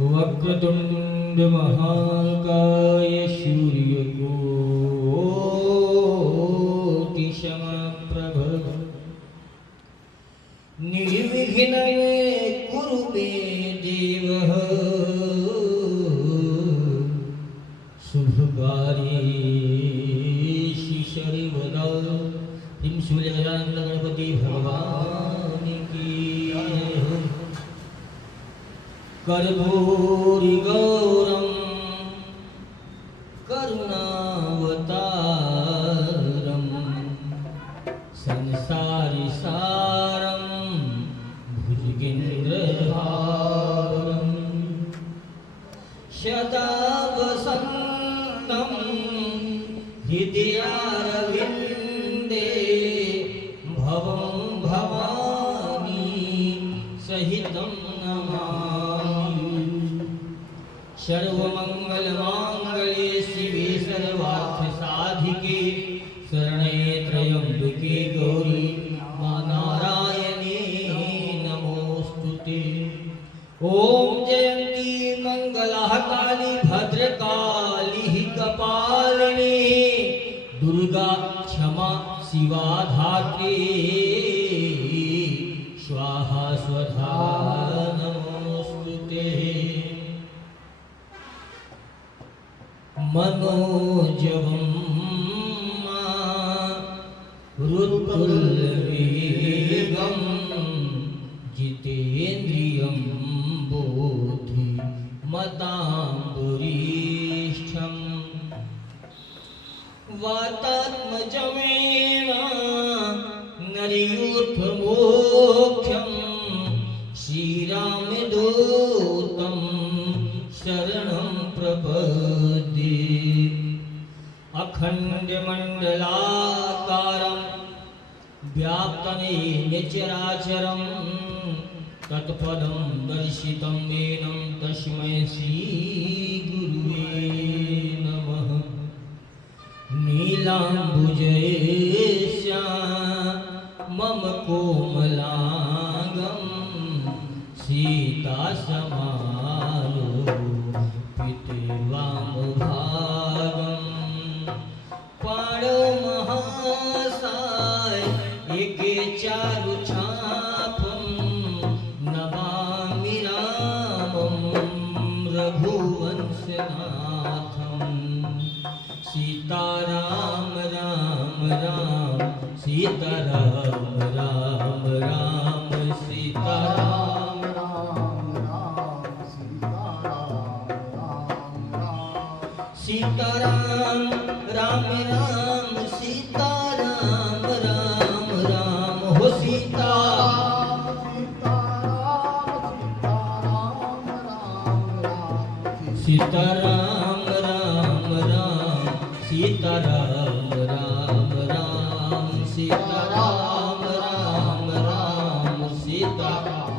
वक्रतुंड महाकाय सूर्यकोटि समप्रभ निर्विघ्नं कुरु मे देव शुभकार्येषु सर्वदा गणपति भगवान की कर्पूरी गौरम करुणावतारम संसारी सारम भुजगेन्द्रहारम सदा वसन्तं हृदयारविन्दे भवं भवानी सहितं सर्वमंगलमांगल्ये शिवे सर्वार्थसाधिके शरणे त्र्यंबके गौरी मा नारायणे नमोस्तुते। ओम जयंती मंगला काली भद्रकाली कपालिनी दुर्गा क्षमा शिवा धात्री स्वाहा स्वधा नमोस्तुते। मनोजवं रुतुल्यवेगं जितेन्द्रियं बुद्धिमतां वरिष्ठं वातात्मजमेव नरयूथमोक्षं श्रीरामदूतं शरणं प्रपद्ये। अखण्डमण्डलाकारं व्याप्तं चराचरं तत्पदं दर्शितं येन तस्मै श्रीगुरुवे नमः। नीलाम्बुजये श्यामं कोमलांगं सीतासमालोकिते वामभागं पाणमहासाय एके चारुचापं नमामि रामं रघुवंशनाथं। सीताराम राम राम सीताराम राम राम सीताराम सीताराम राम राम सीताराम राम राम हो सीता सीताराम राम राम सीताराम राम राम सीताराम राम राम सीताराम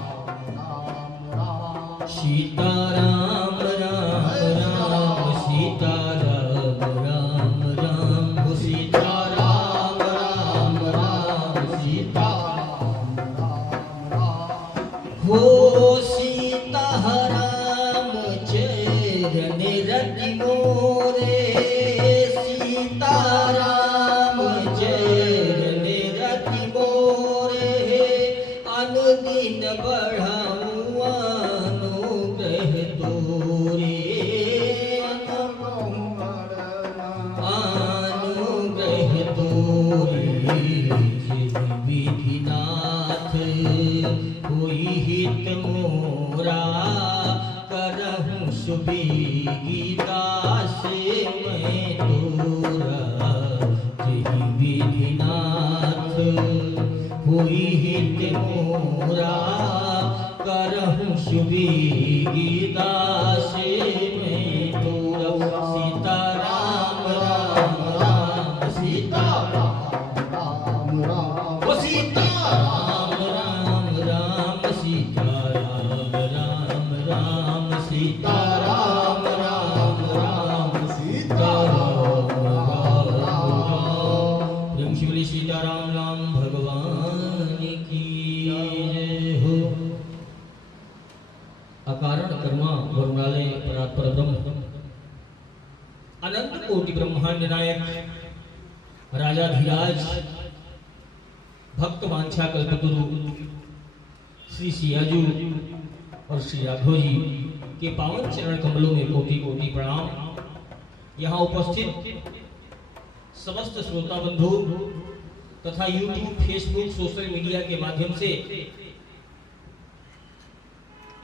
राम राम सीताराम राम राम हो सीताराम राम राम सीताराम हो सीता राम चरण रति मोरे सीताराम चरण रति मोरे अनुदिन बढ़ाऊं अनुग्रह तोरे अनुग्रह तोरे विधिनाथ कोई हित मोरा करहूं सुबीदास मैं तोरा। जय विधिनाथ कोई हित मोरा करहूं सुबीदास मैं तोरा। सीताराम राम राम सीताराम राम सीताराम राम राम सीताराम राम राम सीताराम राम राम सीताराम राम राम। श्री सीताराम राम भगवान की जय हो। अकारण कर्मा परब्रह्म अनंत कोटि ब्रह्मांड नायक राजाधिराज भक्त वांछा कल्पतरु श्री सियाजू और श्री राघव जी के पावन चरण कमलों में कोटि कोटि प्रणाम। यहाँ उपस्थित समस्त श्रोता बंधु तथा यूट्यूब, फेसबुक, सोशल मीडिया के माध्यम से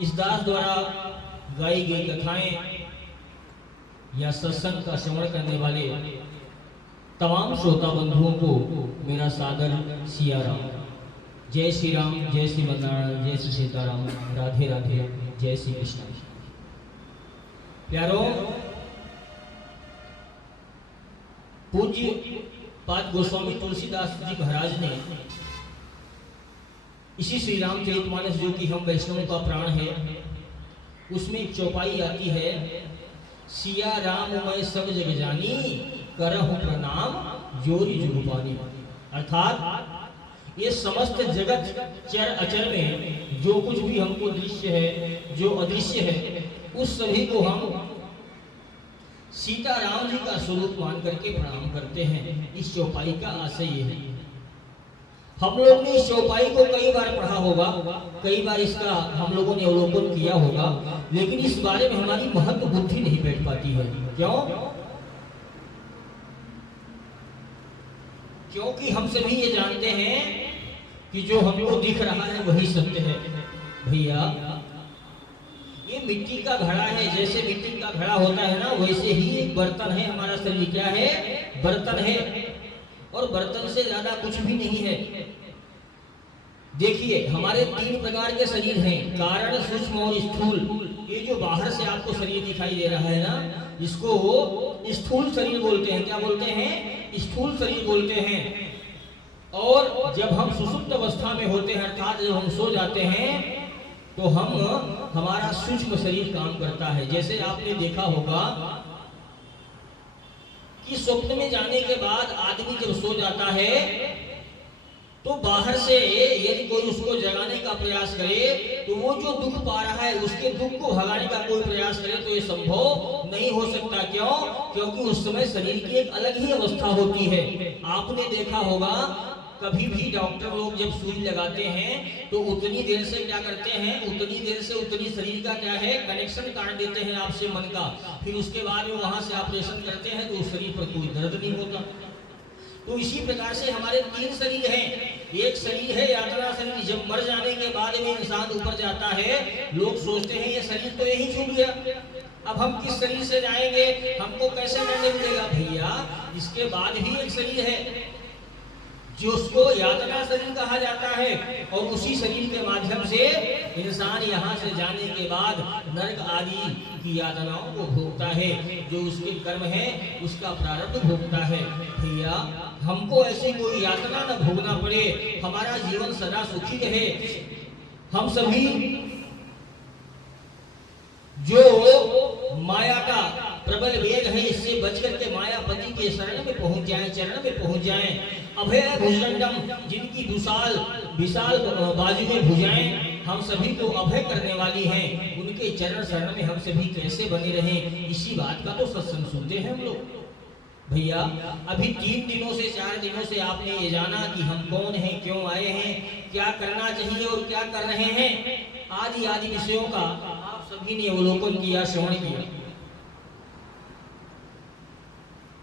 इस दास द्वारा गाई गई कथाएं या सत्संग का श्रवण करने वाले तमाम श्रोता बंधुओं को मेरा सादर सिया राम। जय श्री राम, जय श्री नारायण, जय श्री सीताराम, राधे राधे, जय श्री कृष्ण। प्यारों, पूज्य पाद गोस्वामी तुलसीदास जी महाराज ने इसी श्री रामचरितमानस जो कि हम वैष्णव का प्राण है, उसमें एक चौपाई आती है, सिया राम मैं सब जग जानी, करहु प्रणाम जोरी जुगपानी। अर्थात ये समस्त जगत चर अचर में जो कुछ भी हमको दृश्य है, जो अदृश्य है, उस सभी को हम सीता राम जी का स्वरूप मान करके प्रणाम करते हैं। इस चौपाई का आशय ये है। हम लोग ने इस चौपाई को कई बार पढ़ा होगा, कई बार इसका हम लोगों ने अवलोकन किया होगा, लेकिन इस बारे में हमारी महत्व बुद्धि नहीं बैठ पाती है। क्यों? क्योंकि हम सभी ये जानते हैं कि जो हमको दिख रहा है वही सत्य है। भैया, ये मिट्टी का घड़ा है, जैसे मिट्टी का घड़ा होता है ना, वैसे ही एक बर्तन है। हमारा शरीर क्या है? बर्तन है, और बर्तन से ज्यादा कुछ भी नहीं है। देखिए, हमारे 3 प्रकार के शरीर हैं, कारण, सूक्ष्म और स्थूल। ये जो बाहर से आपको शरीर दिखाई दे रहा है ना, इसको स्थूल शरीर बोलते हैं। क्या बोलते हैं? स्थूल शरीर बोलते हैं। और जब हम सुषुप्त अवस्था में होते हैं, अर्थात जब हम सो जाते हैं, तो हमारा सूक्ष्म शरीर काम करता है। जैसे आपने देखा होगा कि स्वप्न में जाने के बाद आदमी जब सो जाता है, तो बाहर से यदि कोई उसको जगाने का प्रयास करे, तो वो जो दुख पा रहा है, उसके दुख को भगाने का कोई प्रयास करे तो ये संभव नहीं हो सकता। क्यों? क्योंकि उस समय शरीर की एक अलग ही अवस्था होती है। आपने देखा होगा, कभी भी डॉक्टर लोग जब सुई लगाते हैं तो उतनी देर से क्या करते हैं, उतनी देर से उतनी शरीर का क्या है, कनेक्शन काट देते हैं आपसे मन का। फिर उसके बाद में वहां से ऑपरेशन करते हैं तो उस शरीर पर कोई दर्द नहीं होता। तो इसी प्रकार से हमारे 3 शरीर हैं। एक शरीर है यात्रा शरीर। जब मर जाने के बाद में इंसान ऊपर जाता है, लोग सोचते हैं ये शरीर तो यही छूट गया, अब हम किस शरीर से जाएंगे, हमको कैसे मिलने मिलेगा। भैया, इसके बाद भी एक शरीर है जो उसको यातना शरीर कहा जाता है, और उसी शरीर के माध्यम से इंसान यहाँ से जाने के बाद नरक आदि की यातनाओं को भोगता है। जो उसके कर्म है उसका प्रारब्ध भोगता है। भैया, हमको ऐसी कोई यातना न भोगना पड़े, हमारा जीवन सदा सुखी रहे। हम सभी जो माया का प्रबल वेग है, इससे बचकर के मायापति के शरण में पहुंच जाएं, चरण में पहुंच जाएं। अभय भुजंगम, जिनकी विशाल बाजू में भुजाएं हम सभी को अभय करने वाली हैं, उनके चरण शरण में हम सभी कैसे बने रहें, इसी बात का तो सत्संग सुनते हैं हम लोग। भैया, अभी 3 दिनों से 4 दिनों से आपने ये जाना कि हम कौन हैं, क्यों आए हैं, क्या करना चाहिए और क्या कर रहे हैं, आदि आदि विषयों का आप सभी ने अवलोकन किया, श्रवण किया।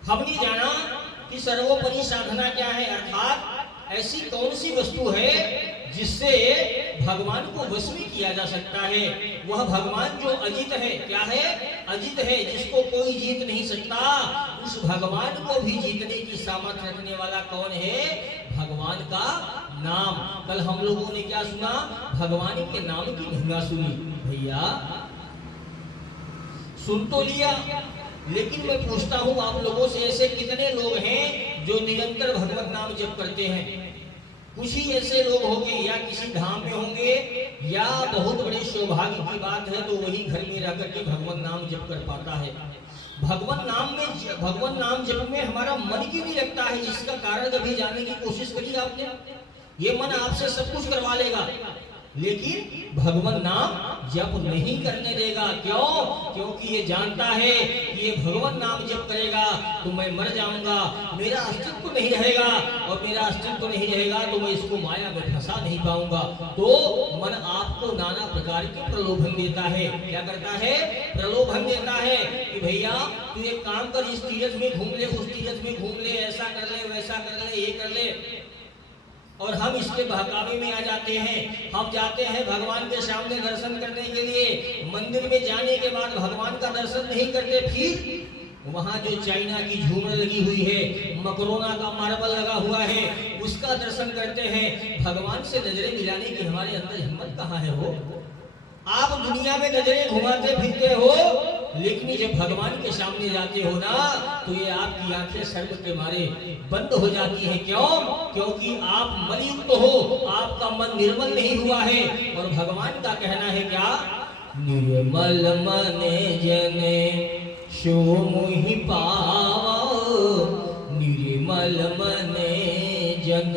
हमने जाना कि सर्वोपरि साधना क्या है, अर्थात ऐसी कौन सी वस्तु है जिससे भगवान को वश में किया जा सकता है। वह भगवान जो अजित है, क्या है? अजित है, जिसको कोई जीत नहीं सकता। उस भगवान को भी जीतने की सामर्थ्य रखने वाला कौन है? भगवान का नाम। कल हम लोगों ने क्या सुना? भगवान के नाम की महिमा सुनी। भैया, सुन तो लिया, लेकिन मैं पूछता हूं आप लोगों से, ऐसे कितने लोग हैं जो निरंतर भगवत नाम जप करते हैं? कुछ ही ऐसे लोग होंगे, या किसी धाम में होंगे, या बहुत बड़े सौभाग्य की बात है तो वही घर में रह करके भगवत नाम जप कर पाता है। भगवत नाम जप में हमारा मन क्यों नहीं लगता है? इसका कारण कभी जानने की कोशिश करिए आपने। ये मन आपसे सब कुछ करवा लेगा, लेकिन भगवान नाम जप नहीं करने देगा। क्यों? क्योंकि ये जानता है कि ये भगवान नाम जप करेगा तो मैं मर जाऊंगा, मेरा अस्तित्व नहीं रहेगा, और मेरा अस्तित्व नहीं रहेगा तो मैं इसको माया में फंसा नहीं पाऊंगा। तो मन आपको नाना प्रकार के प्रलोभन देता है। क्या करता है? प्रलोभन देता है कि भैया तू एक काम कर, इस तीर्थ में घूम ले, उस तीर्थ में घूम ले, ऐसा कर ले, वैसा कर ले, ये कर ले। और हम इसके बहकावे में आ जाते हैं। हम जाते हैं भगवान के सामने दर्शन करने के लिए, मंदिर में जाने के बाद भगवान का दर्शन नहीं करते, फिर वहाँ जो चाइना की झूमर लगी हुई है, मकरोना का मार्बल लगा हुआ है, उसका दर्शन करते हैं। भगवान से नजरें मिलाने की हमारे अंदर हिम्मत कहाँ है? हो आप दुनिया में नजरें घुमाते फिरते हो, लेकिन जब भगवान के सामने जाते हो ना तो ये आपकी आंखें शर्म के मारे बंद हो जाती हैं। क्यों? क्योंकि आप मलयुक्त हो, आपका मन निर्मल नहीं हुआ है। और भगवान का कहना है क्या? निर्मल मने जने शो मोहि पावो, निर्मल मने जन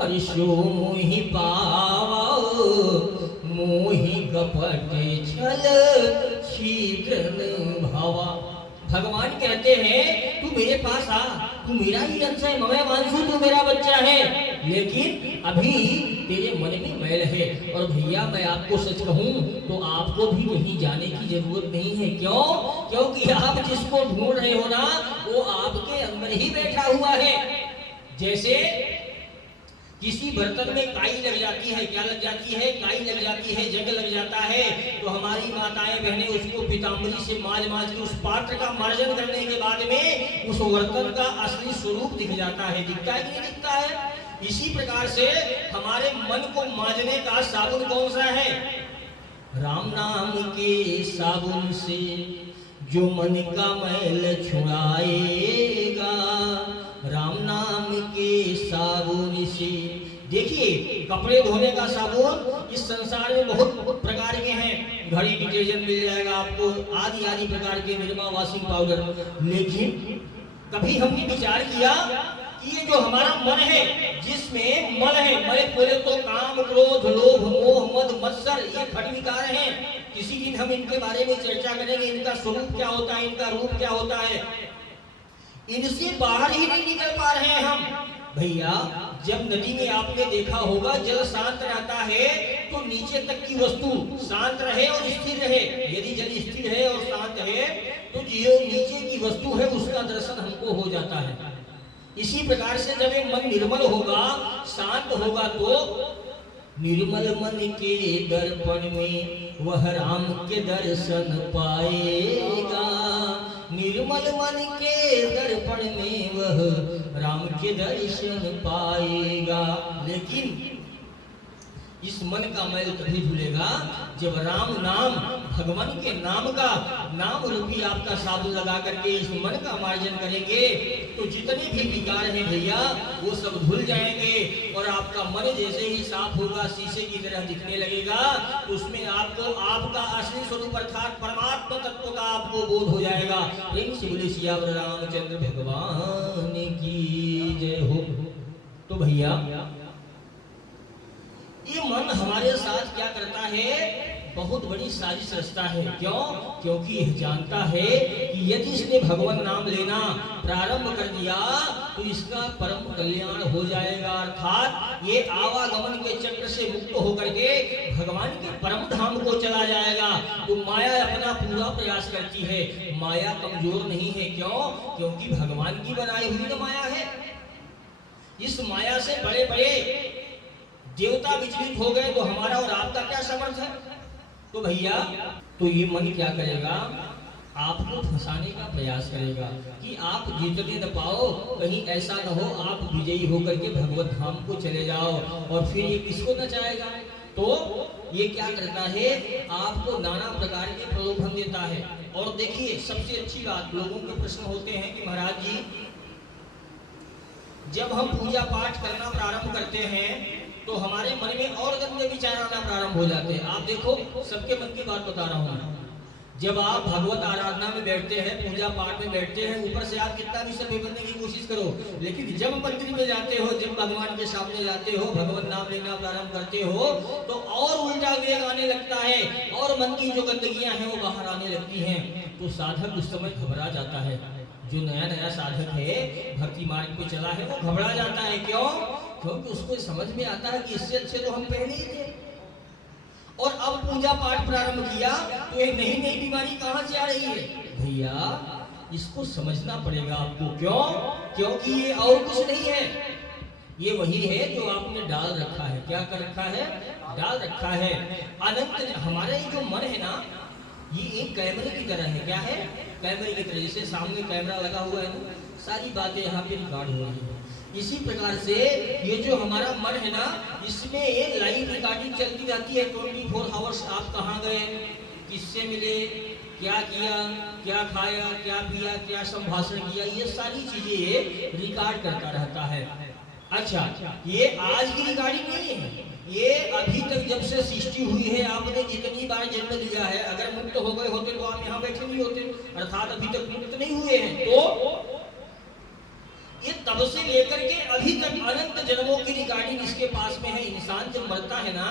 हर्षो मोहि पावो, मोहि कपट छल शीघ्र भावा। भगवान कहते हैं तू मेरे पास आ, तू मेरा ही अंश है, मैं मानसू तू मेरा बच्चा है, लेकिन अभी तेरे मन में मैल है। और भैया मैं आपको सच कहूं तो आपको भी कहीं जाने की जरूरत नहीं है। क्यों? क्योंकि आप जिसको ढूंढ रहे हो ना वो आपके अंदर ही बैठा हुआ है। जैसे किसी बर्तन में काई लग जाती है, क्या लग जाती है? काई लग जाती है, जंग लग जाता है, तो हमारी माताएं बहनें उसको पीतांबरी से माज के उस पात्र का मार्जन करने के बाद में उस बर्तन का असली स्वरूप दिख जाता है। दिखता है कि नहीं दिखता है? इसी प्रकार से हमारे मन को मांजने का साबुन कौन सा है? राम नाम के साबुन से जो मन का मैल छुड़ाएगा, राम नाम के साबुन से। देखिए कपड़े धोने का साबुन इस संसार में बहुत प्रकार के हैं। घड़ी डिटर्जेंट मिल जाएगा आपको, आदि आदि प्रकार के, निरमा वॉशिंग पाउडर। लेकिन कभी हमने विचार किया कि ये जो हमारा मन है, जिसमें मन है, मरे बोले तो काम, क्रोध, लोभ, मोह, मद, मत्सर, ये खट विकार हैं। किसी दिन हम इनके बारे में चर्चा करेंगे, इनका स्वरूप क्या होता है, इनका रूप क्या होता है। इनसे बाहर ही नहीं निकल पा रहे हैं हम। भैया जब नदी में आपने देखा होगा जल शांत रहता है तो नीचे तक की वस्तु शांत रहे और स्थिर रहे। यदि जल स्थिर है और शांत है तो जो नीचे की वस्तु है उसका दर्शन हमको हो जाता है। इसी प्रकार से जब ये मन निर्मल होगा, शांत होगा, तो निर्मल मन के दर्पण में वह राम के दर्शन पाएगा। निर्मल मन के दर्पण में वह राम के दर्शन पाएगा। लेकिन इस मन का मैल तभी धुलेगा जब राम नाम, भगवान के नाम का, नाम रूपी आपका साबुन लगा करके इस मन का मार्जन करेंगे तो जितने भी विकार हैं भैया वो सब धुल जाएंगे। और आपका मन जैसे ही साफ होगा, शीशे की तरह दिखने लगेगा, उसमें आपको आपका असली स्वरूप अर्थात परमात्मा तत्व का आपको बोध हो जाएगा। प्रेम से बोले सियावर रामचंद्र भगवान की जय हो। तो भैया ये मन हमारे साथ क्या करता है? बहुत बड़ी साजिश रचता है। क्यों? क्योंकि यह जानता है कि यदि इसने भगवान नाम लेना प्रारंभ कर दिया तो इसका परम कल्याण हो जाएगा। अर्थात ये आवागमन के चक्र से मुक्त होकर के भगवान के परम धाम को चला जाएगा। तो माया अपना पूरा प्रयास करती है, माया कमजोर नहीं है। क्यों? क्योंकि भगवान की बनाई हुई तो माया है। इस माया से बड़े बड़े देवता विचलित हो गए तो हमारा और आपका क्या समर्थ है? तो भैया तो ये मन क्या करेगा? आपको फंसाने का प्रयास करेगा कि आप जीतने न पाओ, कहीं ऐसा न हो आप विजयी होकर के भगवत धाम को चले जाओ। और फिर ये किसको नचाएगा? तो ये क्या करता है? आपको नाना प्रकार के प्रलोभन देता है। और देखिए सबसे अच्छी बात, लोगों के प्रश्न होते हैं कि महाराज जी जब हम पूजा पाठ करना प्रारंभ करते हैं तो हमारे मन में और गंदे विचार आना प्रारंभ हो जाते हैं। आप देखो सबके मन की बात बता रहा हूँ। जब आप भगवत आराधना में बैठते हैं, पूजा पाठ में बैठते हैं, ऊपर से आप कितना भी समय बनने की कोशिश करो, लेकिन जब मंदिर में जाते हो, जब भगवान के सामने जाते हो, भगवान नाम लेना प्रारंभ करते हो, तो और उल्टा वेग आने लगता है और मन की जो गंदगियां हैं वो बाहर आने लगती हैं। तो साधक उस समय घबरा जाता है। जो नया नया साधक है, भक्ति मार्ग पे चला है, वो घबरा जाता है। क्यों? क्योंकि उसको समझ में आता है कि इससे अच्छे तो हम पहले ही थे, और अब पूजा पाठ प्रारंभ किया तो ये नई नई बीमारी कहां से आ रही है? भैया इसको समझना पड़ेगा आपको। क्यों? क्योंकि ये और कुछ नहीं है, ये वही है जो आपने डाल रखा है। क्या कर रखा है? डाल रखा है। अनंत हमारा ये जो मन है ना, ये एक कैमरे की तरह है। क्या है? कैमरे की तरह। जैसे सामने कैमरा लगा हुआ है ना, सारी बातें यहाँ पे रिकॉर्ड हो रही है। इसी प्रकार से ये जो हमारा मन है ना, इसमें लाइव रिकॉर्डिंग चलती रहती है 24 आवर्स। आप कहाँ गए, किससे मिले, क्या किया, क्या खाया, क्या पिया, क्या संभाषण किया, ये सारी चीजें रिकॉर्ड करता रहता है। अच्छा, ये आज की रिकॉर्डिंग नहीं है, ये अभी तक जब से सृष्टि हुई है आपने जितनी बार जन्म लिया है। अगर मुक्त हो गए होते तो आप यहाँ बैठे नहीं होते, अर्थात अभी तक मुक्त नहीं हुए हैं। तो ये तब से लेकर के अभी तक अनंत जन्मों की रिकॉर्डिंग इसके पास में है। इंसान जब मरता है ना,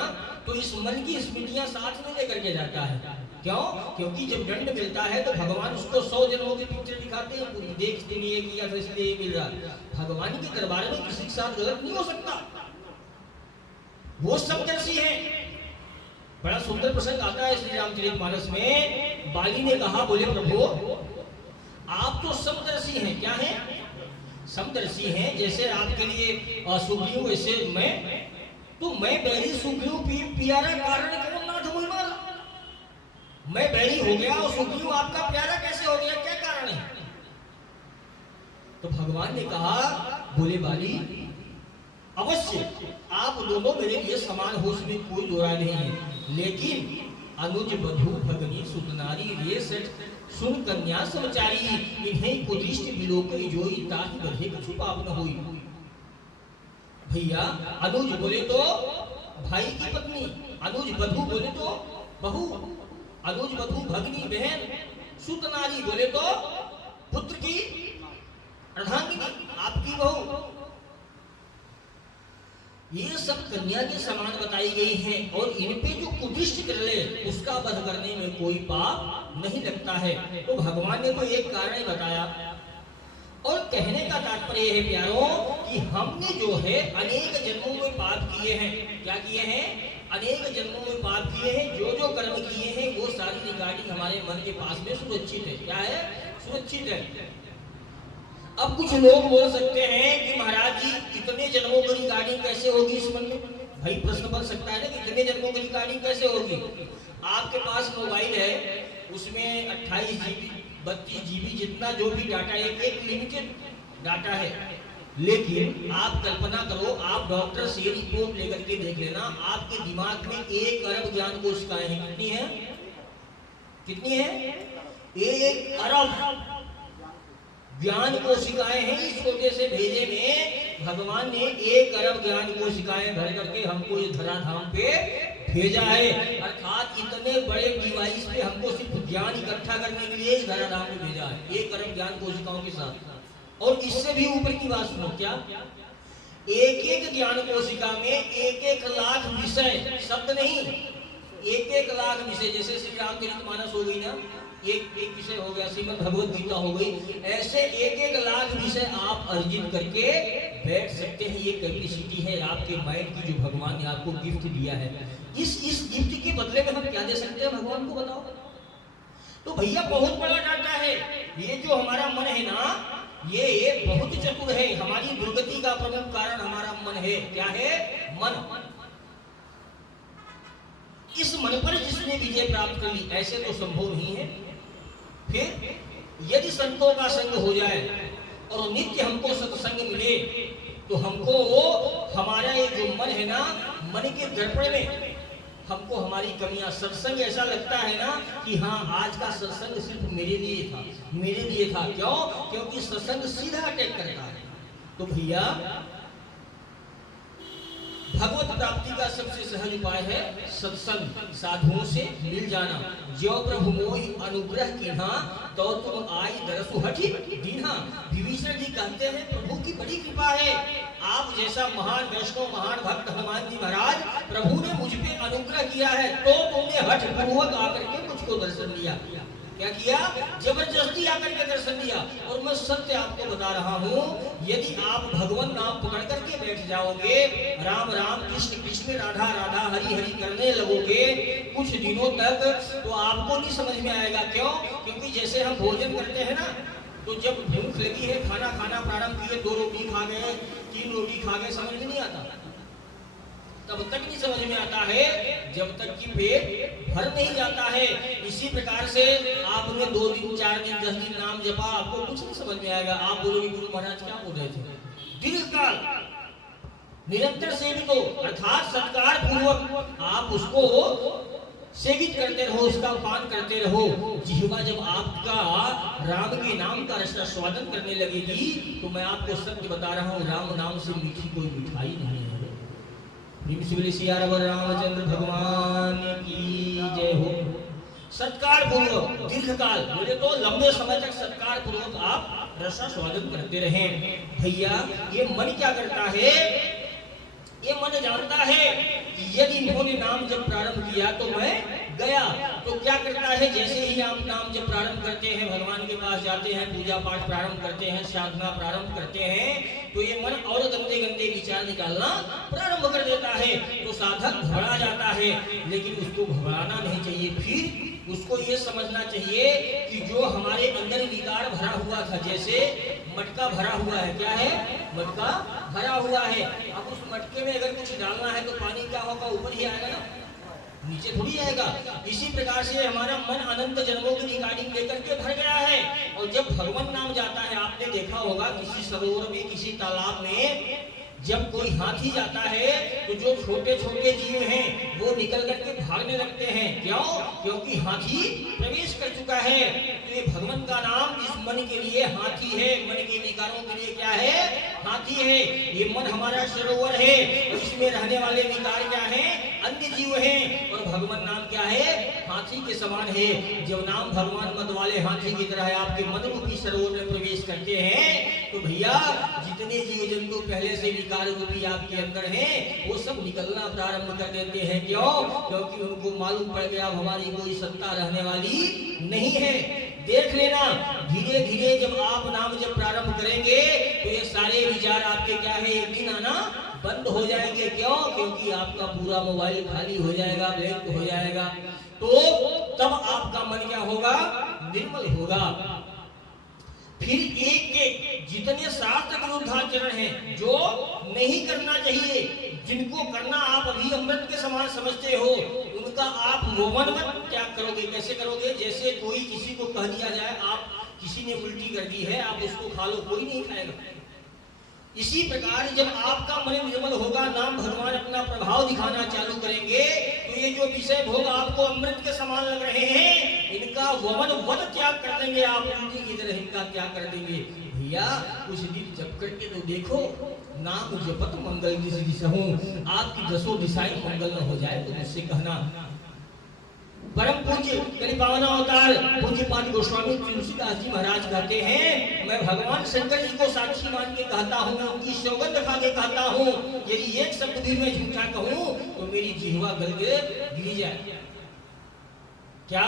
तो इस मन की स्मृतियां साथ में लेकर के जाता है। क्यों? क्योंकि जब दंड मिलता है तो भगवान उसको 100 जन्मों की पिक्चर दिखाते हैं, पूरी देखते नहीं है कि या इसलिए मिल रहा। भगवान के दरबार में किसी के साथ गलत नहीं हो सकता, वो सब कैसी है। बड़ा सुंदर प्रसंग आता है श्री रामचरितमानस में। बाली ने कहा, बोले प्रभु आप तो समदर्शी हैं। क्या है? समदर्शी हैं। जैसे आपके लिए सुग्रीव, वैसे मैं बैरी सुग्रीव प्यारा कारण कौन नाथ मुझ मारा। मैं बैरी हो गया और सुग्रीव आपका प्यारा कैसे हो गया, क्या कारण है? तो भगवान ने कहा, बोले बाली अवश्य आप दोनों मेरे लिए समान हो, उसमें कोई दो राय नहीं है, लेकिन अनुज बधू भगनी सुतनारी रे सेठ सुन कन्या समचारी, इन्हें कुदृष्ट विलोकई जोई ताहि बधे कछु पाप न होई। भैया अनुज बोले तो भाई की पत्नी, अनुज बधू बोले तो बहू, अनुज बधू भगनी बहन, सुतनारी बोले तो पुत्र की अर्धांगिनी, आपकी बहू, ये सब कन्या के समान बताई गई हैं। और इन पे जो कुदृष्ट कर ले उसका वध करने में कोई पाप नहीं लगता है। तो भगवान ने तो एक कारण ही बताया। और कहने का तात्पर्य है प्यारों कि हमने जो है अनेक जन्मों में पाप किए हैं। क्या किए हैं? अनेक जन्मों में पाप किए हैं। जो जो कर्म किए हैं वो सारी रिकॉर्डिंग हमारे मन के पास में सुरक्षित है। क्या है? सुरक्षित है। अब कुछ लोग बोल सकते हैं कि महाराज जी इतने जन्मों की रिकॉर्डिंग कैसे होगी इस मन में? भाई प्रश्न बन सकता है ना कि इतने जन्मों की रिकॉर्डिंग कैसे होगी? आपके पास मोबाइल है, उसमें 28 GB 32 GB जितना जो भी डाटा है, एक लिमिटेड डाटा है। लेकिन आप कल्पना करो, आप डॉक्टर से रिपोर्ट लेकर के देख लेना, आपके दिमाग में 1 अरब ज्ञान कोशिकाएं हैं। कितनी है? कितनी है? 1 अरब ज्ञान कोशिकाएं हैं। इस छोटे से भेजे में भगवान ने 1 अरब ज्ञान कोशिकाएं भर करके हमको इस धराधाम पे भेजा है। अर्थात इतने बड़े डिवाइस पे हमको सिर्फ ज्ञान इकट्ठा करने के लिए इस धराधाम में भेजा है, 1 अरब ज्ञान कोशिकाओं के साथ। और इससे भी ऊपर की बात सुनो, क्या 1-1 ज्ञान कोशिका में 1-1 लाख विषय, शब्द नहीं, 1-1 लाख विषय। जैसे श्री रामचरितमानस हो गई ना, एक विषय हो गया, श्रीमद् भगवद गीता हो गई, ऐसे 1-1 लाख विषय आप अर्जित करके बैठ सकते हैं। ये कैपेसिटी है आपके माइंड की, जो भगवान ने आपको गिफ्ट दिया है। इस गिफ्ट के बदले में हम क्या दे सकते हैं भगवान को, बताओ? तो भैया बहुत बड़ा डाटा है। ये जो हमारा मन है ना, ये बहुत चतुर है। हमारी दुर्गति का प्रमुख कारण हमारा मन है। क्या है? मन। इस मन पर जिसने विजय प्राप्त कर ली, ऐसे तो संभव नहीं है। फिर यदि संतों का संग हो जाए और नित्य हमको सत्संग मिले, तो हमको वो हमारा ये जो मन है ना, मन के दर्पण में हमको हमारी कमियां, सत्संग ऐसा लगता है ना कि हाँ आज का सत्संग सिर्फ मेरे लिए था, मेरे लिए था। क्यों? क्योंकि सत्संग सीधा अटैक करता है। तो भैया भगवत प्राप्ति का सबसे सहज उपाय है सत्संग, साधुओं से मिल जाना। जो प्रभु मोहि अनुग्रह कीन्हा, तो तुम आई दरसु हठि दीन्हा। विभीषण जी कहते हैं प्रभु की बड़ी कृपा है, आप जैसा महान वैष्णव महान भक्त हनुमान जी महाराज, प्रभु ने मुझ पे अनुग्रह किया है, तो तुमने हठ पूर्वक आकर के मुझको दर्शन दिया। क्या किया? जबरदस्ती आकर के दर्शन दिया। और मैं सत्य आपको बता रहा हूँ, यदि आप भगवान नाम पकड़ करके बैठ जाओगे, राम राम कृष्ण कृष्ण राधा राधा हरि हरि करने लगोगे कुछ दिनों तक, तो आपको नहीं समझ में आएगा। क्यों? क्योंकि जैसे हम भोजन करते हैं ना, तो जब भूख लगी है, खाना खाना प्रारंभ किए, 2 रोटी खा गए, 3 रोटी खा गए, समझ में नहीं आता। तब तक नहीं समझ में आता है जब तक कि पेट भर नहीं जाता है। इसी प्रकार से आपने 2 दिन 4 दिन 10 दिन नाम जपा, आपको कुछ नहीं समझ में आएगा। आप बोलोगे गुरु महाराज क्या बोल रहे थे? दीर्घ काल निरंतर सेवित हो, अर्थात सत्कार पूर्वक आप उसको सेवित करते रहो, उसका पान करते रहो। जिह्वा जब आपका राम के नाम का रस स्वादन करने लगेगी, तो मैं आपको सत्य बता रहा हूँ, राम नाम से मीठी कोई मिठाई नहीं है। रामचंद्र भगवान की जय हो। सत्कार पूर्वक दीर्घ काल, बोले तो लंबे समय तक सत्कार पूर्वक आप रसा स्वागत करते रहे। भैया ये मन क्या करता है? ये मन जानता है कि यदि इन्होंने नाम जब प्रारंभ किया तो मैं गया। तो क्या करता है? जैसे ही आप नाम जब प्रारंभ करते हैं, भगवान के पास जाते हैं, पूजा पाठ प्रारंभ करते हैं, साधना प्रारंभ करते हैं, तो ये मन और गंदे गंदे विचार निकालना प्रारंभ कर देता है। तो साधक घबरा जाता है, लेकिन उसको घबराना नहीं चाहिए। फिर उसको ये समझना चाहिए कि जो हमारे अंदर विकार भरा हुआ था, जैसे मटका भरा हुआ है, क्या है? मटका भरा हुआ है। अब उस मटके में अगर कुछ डालना है तो पानी क्या होगा? ऊपर ही आएगा ना, नीचे थोड़ी आएगा। इसी प्रकार से हमारा मन अनंत जन्मों की रिकॉर्डिंग लेकर के भर गया है। और जब भगवान नाम जाता है, आपने देखा होगा किसी सरोवर में, किसी तालाब में जब कोई हाथी जाता है, तो जो छोटे छोटे जीव हैं वो निकल करके भागने लगते हैं। क्यों? क्योंकि हाथी प्रवेश कर चुका है। तो ये भगवान का नाम इस मन के लिए हाथी है, मन के विकारों के लिए क्या है? हाथी है। ये मन हमारा सरोवर है, इसमें रहने वाले विकार क्या है? अन्य जीव हैं। और भगवान नाम क्या है? हाथी के समान है। जब नाम भगवान मत वाले हाथी की तरह आपके मन रूपी सरोवर में प्रवेश करते हैं, तो भैया जितने जीव जंतु पहले से विकार रूपी आपके अंदर हैं, वो सब निकलना प्रारंभ कर देते हैं। क्यों? क्योंकि उनको मालूम पड़ गया हमारी कोई सत्ता रहने वाली नहीं है। देख लेना, धीरे धीरे जब आप नाम जब प्रारंभ करेंगे, तो ये सारे विचार आपके क्या है? एक दिन आना बंद हो जाएंगे। क्यों? क्योंकि आपका पूरा मोबाइल खाली हो जाएगा, ब्लैंक हो जाएगा। तो तब आपका मन क्या होगा? निर्मल होगा। फिर एक एक जितने शास्त्र विरुद्ध आचरण हैं, जो नहीं करना चाहिए, जिनको करना आप अभी अमृत के समान समझते हो, उनका आप रोमन मत त्याग करोगे। कैसे करोगे? जैसे कोई किसी को कह दिया जाए, आप किसी ने उल्टी कर दी है, आप उसको खा लो, कोई नहीं खाएगा। इसी प्रकार जब आपका मन निर्मल होगा, नाम भगवान अपना प्रभाव दिखाना चालू करेंगे, तो ये जो विषय भोग आपको अमृत के समान लग रहे हैं, इनका वमन वध त्याग कर देंगे आप, उल्टी की तरह इनका त्याग कर देंगे। भैया कुछ दिन जप करके तो देखो, नाम जपत मंगल दिशहूं, आपकी 10 दिशाएं मंगल न हो जाए तो मुझसे कहना। परम पूज्य कलि पावन अवतार पूज्य पाद गोस्वामी तुलसीदास जी महाराज कहते हैं, मैं भगवान शंकर जी को साक्षी मान के कहता हूँ, उनकी सौगंध खा के कहता हूँ, यदि एक शब्द भी मैं झूठा कहूँ तो मेरी जिह्वा गल के गिर जाए। क्या?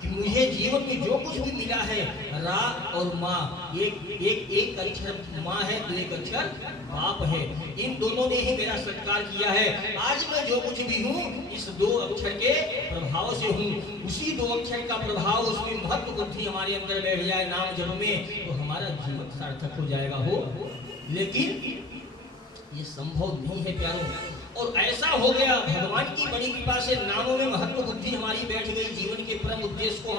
कि मुझे जीवन में जो कुछ भी मिला है, रा और माँ, एक अक्षर माँ है, एक अक्षर बाप है, इन दोनों ने ही मेरा सत्कार किया है। आज मैं जो कुछ भी हूँ, इस 2 अक्षर के प्रभाव से हूँ। उसी 2 अक्षर का प्रभाव, उसमें महत्व बुद्धि हमारे अंदर बैठ जाए नाम जप में, तो हमारा जीवन सार्थक हो जाएगा। हो, लेकिन ये संभव नहीं है प्यारों। और ऐसा हो गया, भगवान की बड़ी कृपा से नामों में महत्व बुद्धि हमारी बैठ गई। जीवन के परम उद्देश्य को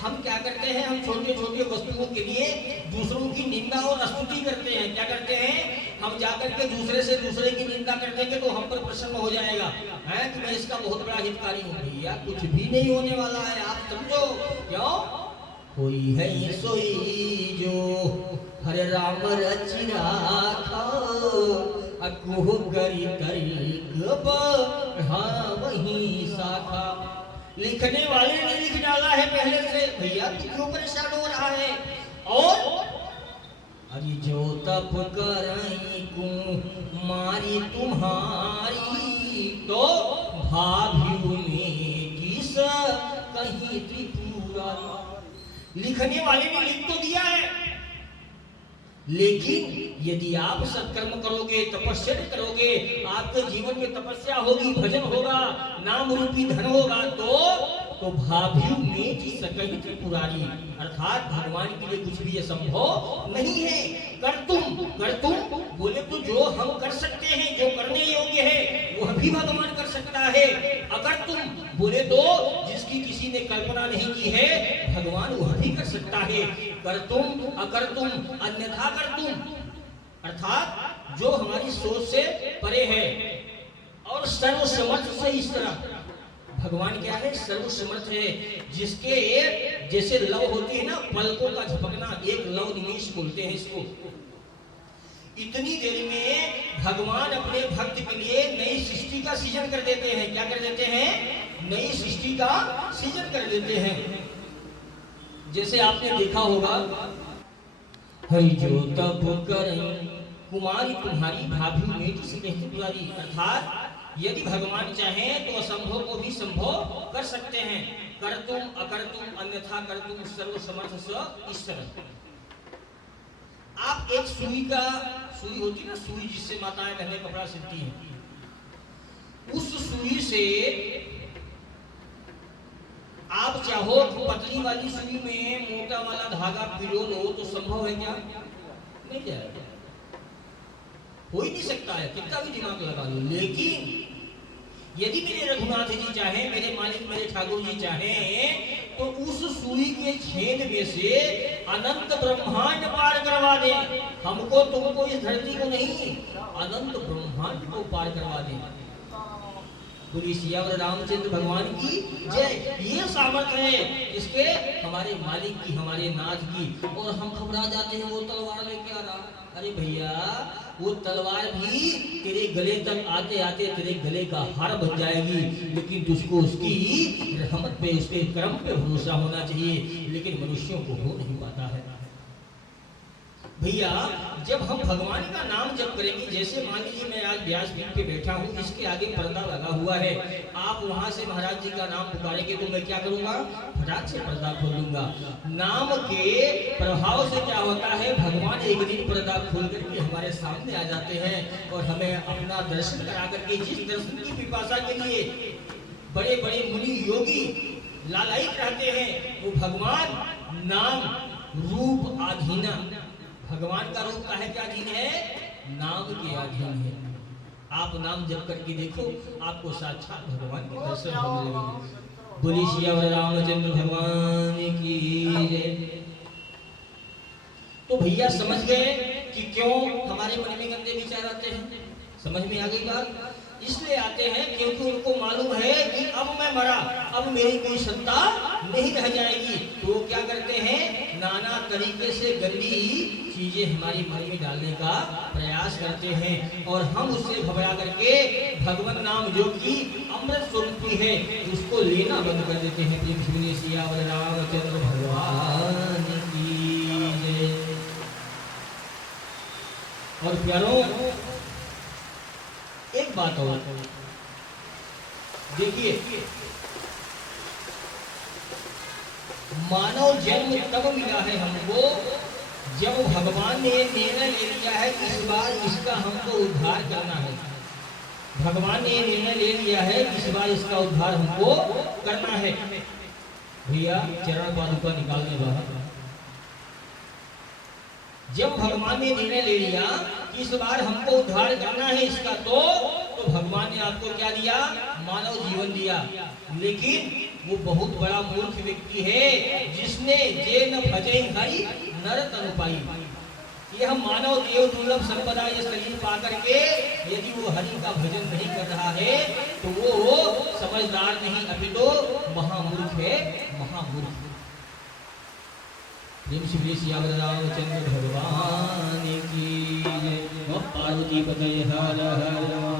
हम क्या करते हैं? हम छोटे छोटे वस्तुओं के लिए दूसरों की निंदा और स्तुति करते हैं। क्या करते हैं? हम जाकर के दूसरे से दूसरे की निंदा कर देंगे तो हम पर प्रसन्न हो जाएगा है कि मैं इसका बहुत बड़ा हितकारी हूँ। भैया कुछ भी नहीं होने वाला है, आप समझो। क्यों? कोई है ये सोई जो हरे राम रचि राखा, अकुह करी तरीक हाँ वही शाखा। लिखने वाले ने लिख डाला है पहले से, भैया तू क्यों परेशान हो रहा है। और अरे जो तप करई को मारी तुम्हारी, तो भाभीऊ में किस कहीं त्रिपुरारी। लिखने वाले ने लिख तो दिया है, लेकिन यदि आप सत्कर्म करोगे, तपस्या करोगे, आपके जीवन में तपस्या होगी, भजन होगा, नाम रूपी धन होगा, तो भाभीऊ में की सकही त्रिपुरारी, अर्थात भगवान के लिए कुछ भी असंभव नहीं है। कर तुम बोले तो जो हम कर सकते हैं, जो करने योग्य है वह भी भगवान कर सकता है। अगर तुम बोले तो जिसकी किसी ने कल्पना नहीं की है भगवान वह भी कर सकता है। कर तुम अकर तुम अन्यथा कर तुम, अर्थात जो हमारी सोच से परे है। और सर्वसमर्थ से इस तरह भगवान क्या है, सर्वसमर्थ है, जिसके जैसे लव होती है ना, पलकों का झपकना, एक लव निमेश बोलते हैं इसको। इतनी देर में भगवान अपने भक्त के लिए नई सृष्टि का सृजन कर देते हैं। क्या कर देते हैं, नई सृष्टि का सृजन कर देते हैं। जैसे आपने देखा होगा, हरि जो तप करई कुमारी तुम्हारी भाभी में की सकही त्रिपुरारी, अर्थात यदि भगवान चाहें तो असंभव को भी संभव कर सकते हैं। कर तुम अकर तुम अन्यथा कर तुम सर्व समर्थ स ईश्वर। आप एक सुई होती ना, सुई जिससे माताएं बहनें कपड़ा सिलती हैं, उस सुई से आप चाहो तो पतली वाली सुई में मोटा वाला धागा पिरो लो तो संभव है क्या? नहीं जाएगा, हो ही नहीं सकता है, कितना भी दिमाग लगा लो। लेकिन यदि मेरे रघुनाथ जी चाहे, मेरे मालिक मेरे ठाकुर जी चाहे, तो उस सुई के छेद में से अनंत ब्रह्मांड पार करवा दे। हमको तुमको इस धरती को नहीं, अनंत ब्रह्मांड को पार करवा दे। बोलिए सियावर रामचंद्र भगवान की जय। ये सामर्थ्य है इसके, हमारे मालिक की, हमारे नाथ की। और हम घबरा जाते हैं, वो तलवार लेके आ रहा। अरे भैया, वो तलवार भी तेरे गले तक आते आते तेरे गले का हार बन जाएगी, लेकिन तुझको उसकी रहमत पे, उसके कर्म पे भरोसा होना चाहिए। लेकिन मनुष्यों को हो नहीं पाता है। भैया, जब हम भगवान का नाम जप करेंगे, जैसे मान लीजिए मैं आज व्यासपीठ पे बैठा हूँ, इसके आगे पर्दा लगा हुआ है, आप वहां से महाराज जी का नाम पुकारेंगे तो मैं क्या करूंगा, फटाक से पर्दा खोल दूंगा। नाम के प्रभाव से क्या होता है, भगवान एक दिन पर्दा खोल करके हमारे सामने आ जाते हैं और हमें अपना दर्शन करा करके, जिस दर्शन की पिपासा के लिए बड़े बड़े मुनि योगी लालायित रहते हैं, वो भगवान नाम रूप आधीना। भगवान का रूप का है क्या अधीन है, नाम के अधीन है। आप नाम जप करके देखो, आपको साक्षात भगवान के दर्शन होने लगेंगे। बोलिए सियावर रामचंद्र भगवान की जय। तो भैया समझ गए कि क्यों हमारे मन में गंदे विचार आते हैं, समझ में आ गई बात। इसलिए आते हैं क्योंकि उनको मालूम है कि अब मैं मरा, अब मेरी कोई सत्ता नहीं रह जाएगी। तो वो क्या करते हैं, नाना तरीके से गंदी चीजें हमारी मन में डालने का प्रयास करते हैं, और हम उससे घबरा करके भगवान नाम जो कि अमृत स्वरूप है उसको लेना बंद कर देते हैं। पृथ्वी सियावर रामचंद्र भगवान की जय। और प्यारों, एक बात और देखिए, मानव जन्म तब मिला है हमको जब भगवान ने निर्णय ले लिया है कि इस बार इसका हमको उद्धार करना है। भगवान ने निर्णय ले लिया है कि इस बार इसका उद्धार हमको करना है। भैया चरण पादुका निकालने वाला, जब भगवान ने निर्णय ले लिया कि इस बार हमको उद्धार करना है इसका, तो भगवान ने आपको क्या दिया, मानव जीवन दिया। लेकिन वो बहुत बड़ा मूर्ख व्यक्ति है जिसने जे न भजे हरि नर तनु पाई। यह मानव देव दुर्लभ संपदा, ये शरीर पा करके यदि वो हरि का भजन नहीं कर रहा है तो वो समझदार नहीं, अपितो महामूर्ख है, महामूर्ख। रामचंद्र भगवान की जय। पार्वती पतये हर हर